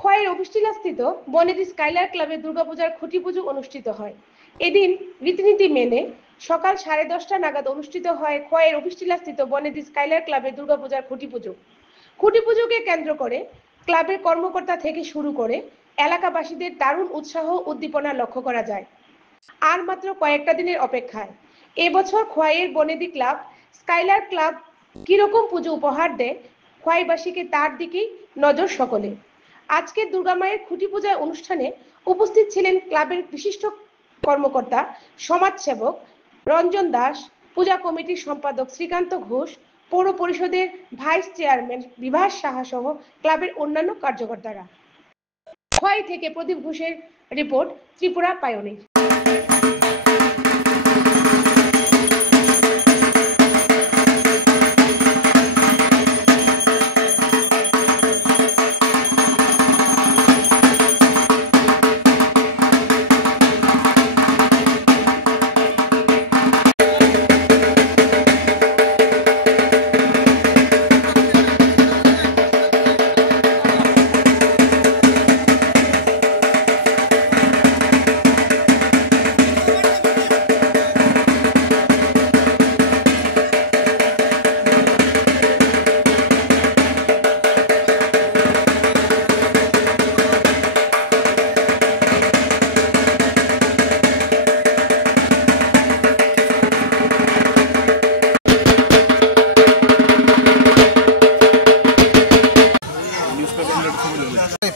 খোয়াইয়ের অফিসটিলাস্থিত বনেদি Skylar ক্লাবে দুর্গাপূজার খুঁটি পুজো অনুষ্ঠিত হয়। এদিন রীতিনীতি মেনে সকাল 10:30 নাগাদ অনুষ্ঠিত হয় খোয়াইয়ের অফিসটিলাস্থিত বনেদি স্কাইলার ক্লাবে দুর্গাপূজার খুঁটি পুজো। খুঁটি পুজোকে কেন্দ্র করে ক্লাবের কর্মকর্তা থেকে শুরু করে এলাকাবাসীদের দারুণ উৎসাহ উদ্দীপনা লক্ষ্য করা যায়। আর মাত্র কয়েকটা দিনের অপেক্ষায় এবছর খোয়াইয়ের বনেদি ক্লাব স্কাইলার ক্লাব কিরকম পুজো উপহার দেয় খোয়াইবাসীকে তার দিকেই নজর সকলে। আজকের দুর্গামায়ের খুঁটি পূজা অনুষ্ঠানে উপস্থিত ছিলেন ক্লাবের বিশিষ্ট কর্মকর্তা সমাজসেবক রঞ্জন দাস, পূজা কমিটির সম্পাদক শ্রীকান্ত ঘোষ, পৌর পরিষদের ভাইস চেয়ারম্যান বিভাস সাহা সহ ক্লাবের অন্যান্য কার্যকর্তারা। খোয়াই থেকে প্রদীপ ঘোষের রিপোর্ট, ত্রিপুরা পায়োনির।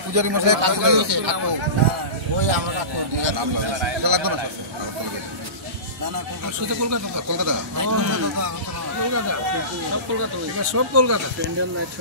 পূজারী মশাই কাজ করেছে ওই আমরা কলকাতা সব কলকাতা ইন্ডিয়ান নাইট